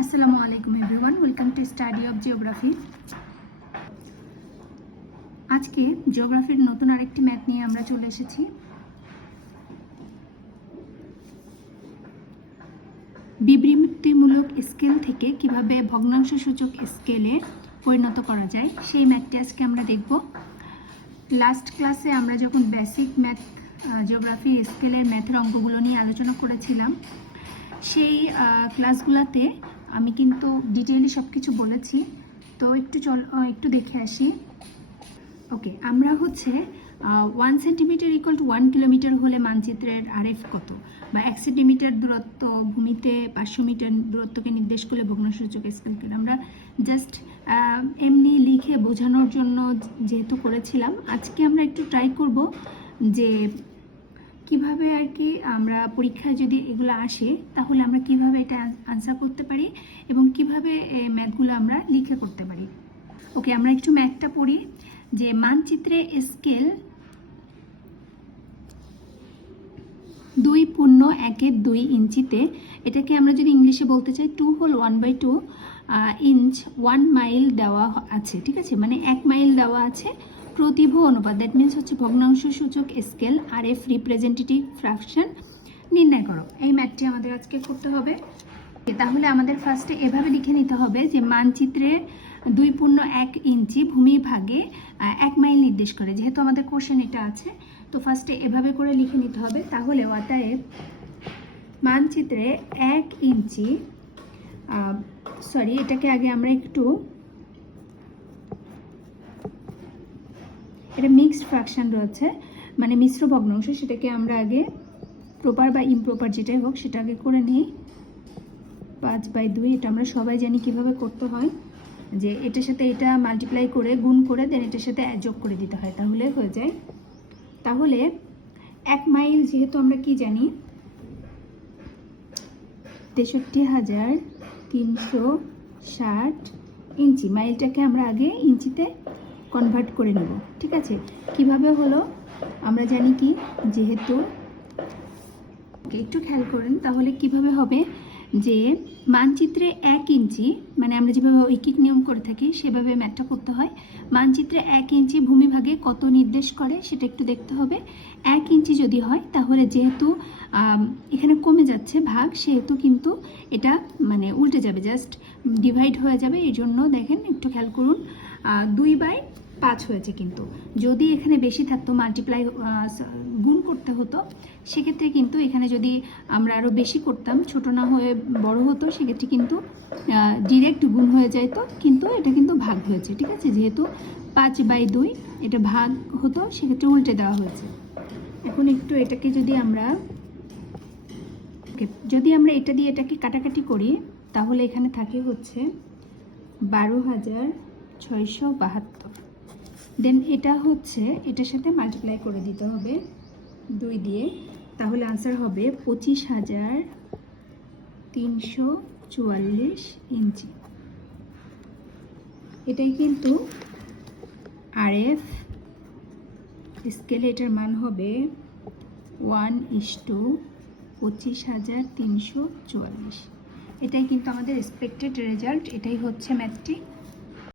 আসসালামু আলাইকুম everyone, welcome to study of geography. আজকে জিওগ্রাফির নতুন আরেকটি ম্যাথ নিয়ে আমরা চলে এসেছি। বিবৃতিমূলক স্কেল থেকে কীভাবে ভগ্নাংশ সূচক স্কেলে পরিণত করা যায়, সেই ম্যাথটি আজকে আমরা দেখব। লাস্ট ক্লাসে আমরা যখন বেসিক ম্যাথ জিওগ্রাফি স্কেলের ম্যাথের অঙ্কগুলো নিয়ে আলোচনা করেছিলাম, সেই ক্লাসগুলোতে আমি কিন্তু ডিটেইলি সব কিছু বলেছি। তো একটু চল একটু দেখে আসি। ওকে, আমরা হচ্ছে one centimetre equal to one kilometre হলে মানচিত্রের আরএফ কত? বা এক সেন্টিমিটার দূরত্ব ভূমিতে পাঁচশো মিটার দূরত্বকে নির্দেশ করলে ভগ্নসূচক স্কেল করে আমরা জাস্ট এমনি লিখে বোঝানোর জন্য যেহেতু করেছিলাম, আজকে আমরা একটু ট্রাই করব যে কীভাবে আর কি আমরা পরীক্ষায় যদি এগুলো আসে, তাহলে আমরা কীভাবে এটা আনসার করতে পারি এবং কীভাবে ম্যাথগুলো আমরা লিখে করতে পারি? ওকে আমরা একটু ম্যাথটা পড়ি। যে মানচিত্রে স্কেল দুই পূর্ণ একের দুই ইঞ্চিতে, এটাকে আমরা যদি ইংলিশে বলতে চাই two whole one by two inch one mile দেওয়া আছে, ঠিক আছে? মানে এক মাইল দেওয়া আছে। প্রতিভ অনুপাত দ্যাট মিনস হচ্ছে ভগ্নাংশ সূচক scale R F representative fraction নির্ণয় করো। এই ম্যাথটি আমাদের আজকে করতে হবে। তাহলে আমাদের ফার্স্টে এভাবে লিখে নিতে হবে যে মানচিত্রে দুই পূর্ণ এক ইঞ্চি ভূমি ভাগে এক মাইল নির্দেশ করে, যেহেতু আমাদের কোশ্চেন এটা আছে, তো ফার্স্টে এভাবে করে লিখে নিতে হবে। তাহলে অতএব মানচিত্রে এক ইঞ্চি সরি এটাকে আগে আমরা একটু এটা মিক্সড ফ্র্যাকশন রয়েছে মানে মিশ্র ভগ্নাংশ সেটাকে আমরা আগে প্রপার বা ইমপ্রপার যেটাই হোক সেটা আগে করে নিই। পাঁচ বাই দুই, এটা আমরা সবাই জানি কীভাবে করতে হয়। যে এটার সাথে এটা মাল্টিপ্লাই করে, গুণ করে দেন এটার সাথে যোগ করে দিতে হয়, তাহলে হয়ে যায়। তাহলে এক মাইল যেহেতু আমরা কি জানি? তেষট্টি হাজার তিনশো ষাট ইঞ্চি। মাইলটাকে আমরা আগে ইঞ্চিতে কনভার্ট করে নেব, ঠিক আছে? কীভাবে হলো? আমরা জানি কি, যেহেতু, একটু খেয়াল করেন, তাহলে কীভাবে হবে? যে মানচিত্রে এক ইঞ্চি মানে আমরা যেভাবে ঐকিক নিয়ম করে থাকি, সেভাবে ম্যাথটা করতে হয়। মানচিত্রে এক ইঞ্চি ভূমিভাগে কত নির্দেশ করে, সেটা একটু দেখতে হবে। এক ইঞ্চি যদি হয়, তাহলে যেহেতু এখানে কমে যাচ্ছে ভাগ, সেহেতু কিন্তু এটা মানে উল্টে যাবে জাস্ট ডিভাইড হয়ে যাবে। এই জন্য দেখেন, একটু খেয়াল করুন। দুই বাই পাঁচ হয়েছে কিন্তু। যদি এখানে বেশি থাকতো মাল্টিপ্লাই গুণ করতে হতো, সেক্ষেত্রে কিন্তু এখানে যদি আমরা আরও বেশি করতাম, ছোট না হয়ে বড় হতো, সেক্ষেত্রে কিন্তু ডিরেক্ট গুণ হয়ে যেত কিন্তু এটা কিন্তু ভাগ হয়েছে, ঠিক আছে? যেহেতু পাঁচ বাই দুই, এটা ভাগ হতো, সেক্ষেত্রে উল্টে দেওয়া হয়েছে। এখন একটু এটাকে যদি আমরা যদি আমরা এটা দিয়ে এটাকে কাটাকাটি করি, তাহলে এখানে থাকে হচ্ছে বারো হাজার ছয়শো বাহাত্তর। দেন এটা হচ্ছে, এটার সাথে মাল্টিপ্লাই করে দিতে হবে দুই দিয়ে। তাহলে আনসার হবে পঁচিশ হাজার তিনশো চুয়াল্লিশ ইঞ্চি। এটাই কিন্তু আর এফ স্কেলে এটার মান হবে ওয়ান ইস টু পঁচিশ হাজার তিনশো চুয়াল্লিশ। এটাই কিন্তু আমাদের এক্সপেক্টেড রেজাল্ট এটাই হচ্ছে ম্যাথটি